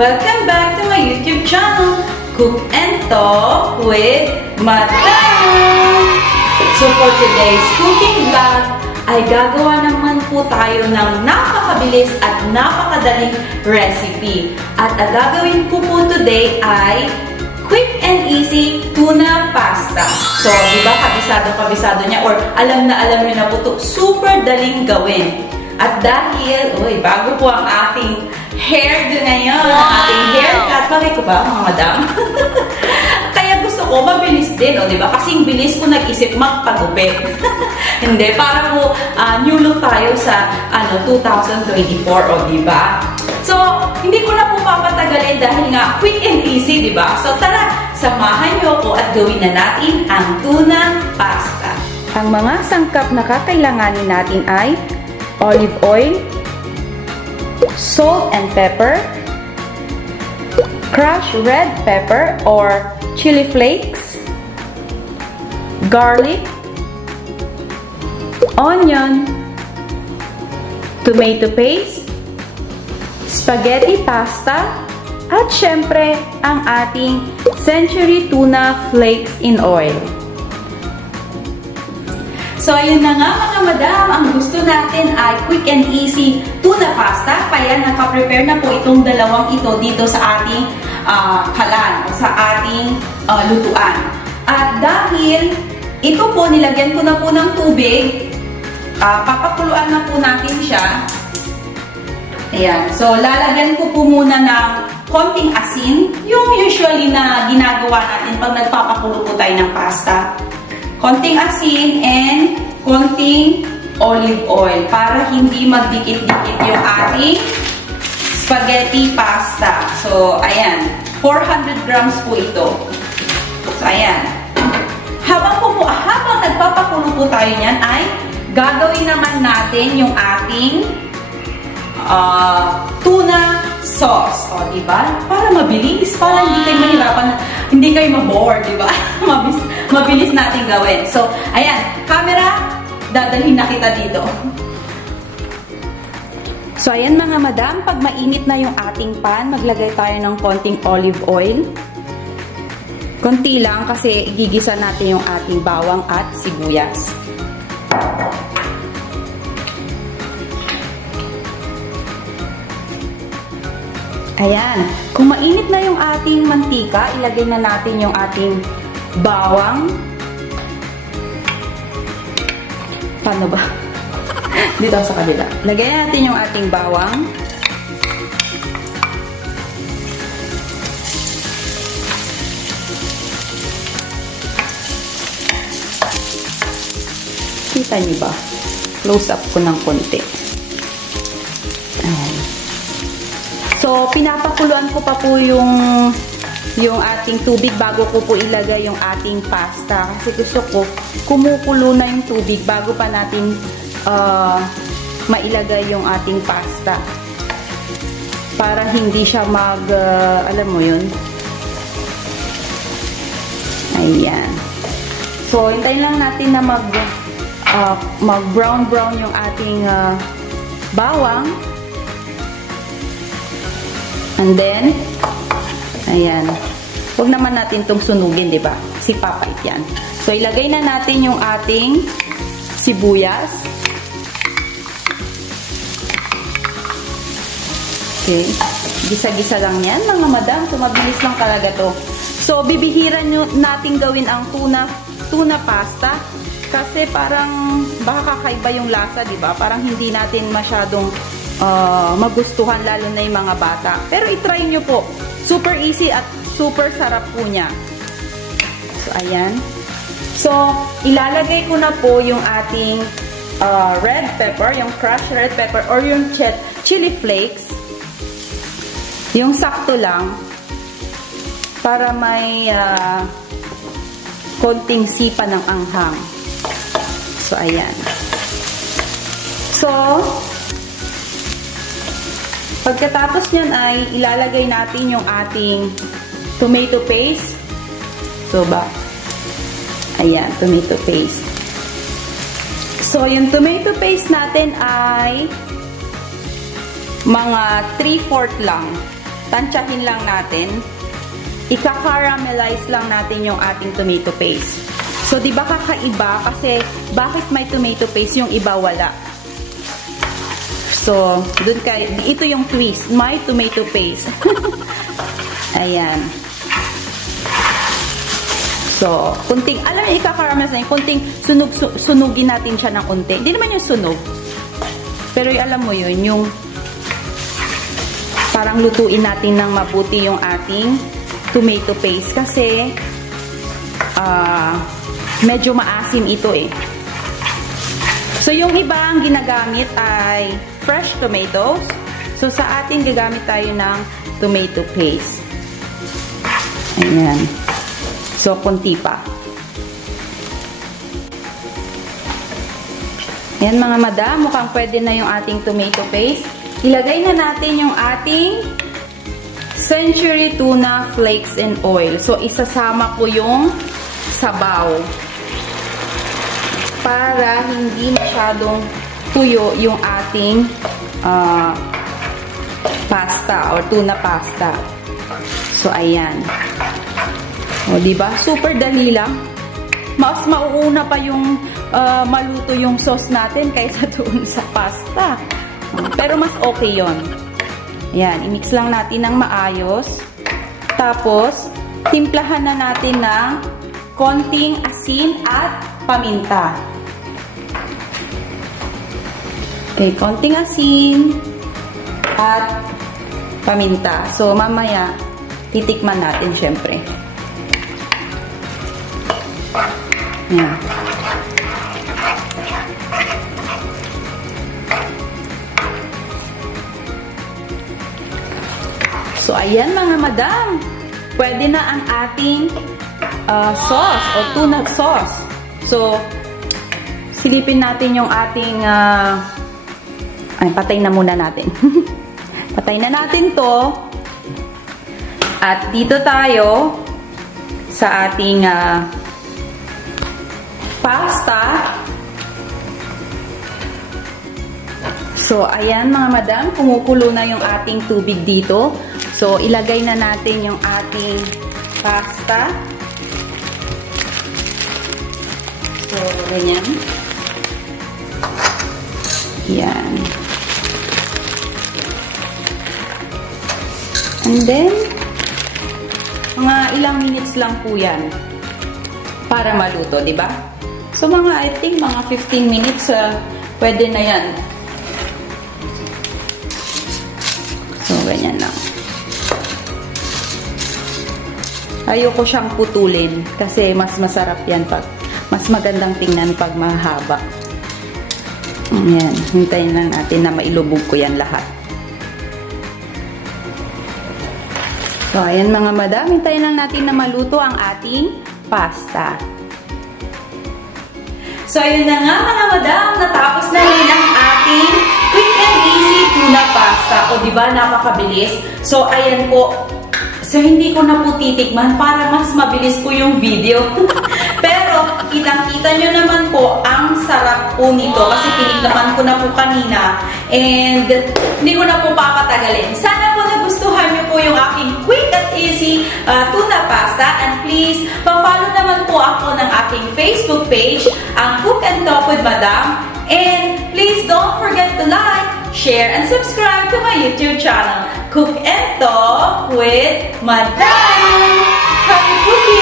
Welcome back to my YouTube channel, Cook and Talk with Madam! So for today's cooking vlog, ay gagawa naman po tayo ng napakabilis at napakadaling recipe. At ang gagawin ko po today ay quick and easy tuna pasta. So, di ba, kabisado niya or alam na niyo na po ito, super daling gawin. At dahil, bago po ang ating hairdo ngayon, ating haircut, bakit ko ba, mga madam? Kaya gusto ko, mabilis din, di ba? Kasing bilis ko nag-isip magpagupit. Hindi, para po new look tayo sa 2024, di ba? So, hindi ko na po papatagalin dahil nga quick and easy, di ba? So, tara, samahan niyo ako at gawin na natin ang tuna pasta. Ang mga sangkap na kakailanganin natin ay olive oil, salt and pepper, crushed red pepper or chili flakes, garlic, onion, tomato paste, spaghetti pasta, at syempre ang ating Century Tuna Flakes in oil. So, ayun na nga mga madam, ang gusto natin ay quick and easy tuna pasta. Kaya naka-prepare na po itong dalawang ito dito sa ating kalan, sa ating lutuan. At dahil ito po, nilagyan ko na po ng tubig, papakuluan na po natin siya. Ayan. So, lalagyan ko po muna ng konting asin, yung usually na ginagawa natin pag nagpapakulo po tayo ng pasta. Konting asin and konting olive oil para hindi magdikit-dikit yung ating spaghetti pasta. So, ayan. 400 grams po ito. So, ayan. Habang nagpapakulo po tayo niyan ay gagawin naman natin yung ating tuna sauce. O, diba? Para mabilis. Para hindi kayo mahirapan, hindi kayo mabore, diba? Mabilis natin gawin. So, ayan. Camera, dadalhin na kita dito. So, ayan mga madam. Pag mainit na yung ating pan, maglagay tayo ng konting olive oil. Konti lang kasi gigisa natin yung ating bawang at sibuyas. Ayan. Kung mainit na yung ating mantika, ilagay na natin yung ating bawang. Paano ba? Dito sa kabila. Lagay natin yung ating bawang. Kita niyo ba? Close up ko ng konti. Ayan. So, pinapakuluan ko pa po yung ating tubig bago ko po ilagay yung ating pasta. Kasi gusto ko, kumukulo na yung tubig bago pa natin mailagay yung ating pasta. Para hindi siya alam mo yun. Ayan. So, hintayin lang natin na mag-brown yung ating bawang. And then, ayan. Huwag naman natin itong sunugin, di ba? Si papait yan. So, ilagay na natin yung ating sibuyas. Okay. Gisa-gisa lang yan, mga madam. So, mabilis lang talaga to. So, bibihiran natin gawin ang tuna pasta. Kasi parang baka kakaiba yung lasa, di ba? Parang hindi natin masyadong magustuhan, lalo na yung mga bata. Pero itry nyo po. Super easy at super sarap po niya. So, ayan. So, ilalagay ko na po yung ating red pepper, yung crushed red pepper or yung chili flakes. Yung sakto lang para may konting sipa ng anghang. So, ayan. So, pagkatapos nyan ay ilalagay natin yung ating tomato paste. So, ayan, tomato paste. So, yung tomato paste natin ay mga 3/4 lang. Tansyahin lang natin. Ika-caramelize lang natin yung ating tomato paste. So, di ba kakaiba? Kasi, bakit may tomato paste yung iba wala? So, ito yung twist. May tomato paste. Ayan. So, kunting, alam niyo, ika-caramelize na yun, kunting sunugin natin siya ng kunti. Hindi naman yung sunog. Pero alam mo yun, yung parang lutuin natin ng mabuti yung ating tomato paste. Kasi, medyo maasim ito eh. So, yung iba ang ginagamit ay fresh tomatoes. So, sa atin, gagamit tayo ng tomato paste. Ayan. So, konti pa. Yan mga madam, mukhang pwede na yung ating tomato paste. Ilagay na natin yung ating Century Tuna Flakes and Oil. So, isasama ko yung sabaw. Para hindi masyadong tuyo yung ating pasta or tuna pasta. So, ayan. O, diba? Super dali lang. Mas mauuna pa yung maluto yung sauce natin kaysa doon sa pasta. Pero mas okay yon. Ayan, i-mix lang natin ng maayos. Tapos, timplahan na natin ng konting asin at paminta. Okay, konting asin at paminta. So, mamaya, titikman natin syempre. Ayan. So, ayan mga madam. Pwede na ang ating sauce o tuna sauce. So, silipin natin yung ating ay, patay na muna natin. Patay na natin to. At dito tayo sa ating pasta. So, ayan mga madam, kumukulo na yung ating tubig dito. So, ilagay na natin yung ating pasta. So, ganyan. Yan. And then, mga ilang minutes lang po yan para maluto, di ba? So, I think, mga 15 minutes, pwede na yan. So, ganyan lang. Ayoko siyang putulin kasi mas masarap yan pag, mas magandang tingnan pag mahaba. Ayan, hintayin lang natin na mailubog ko yan lahat. So, ayan mga madam, hintayin lang natin na maluto ang ating pasta. So, ayun na nga mga madam, natapos na rin ang ating quick and easy tuna pasta. O, diba, napakabilis. So, ayan po. So, hindi ko na po titikman para mas mabilis po yung video. Pero, kitang-kita nyo naman po, ang sarap po nito. Kasi tinikman ko na po kanina. And, hindi ko na po papatagalin. Sana po nagustuhan nyo po yung aking quick and easy tuna pasta. And please, pa-follow naman po ako ng aking Facebook page, ang Cook and Talk with Madam. And please don't forget to like, share, and subscribe to my YouTube channel, Cook and Talk with Madam. Happy cooking!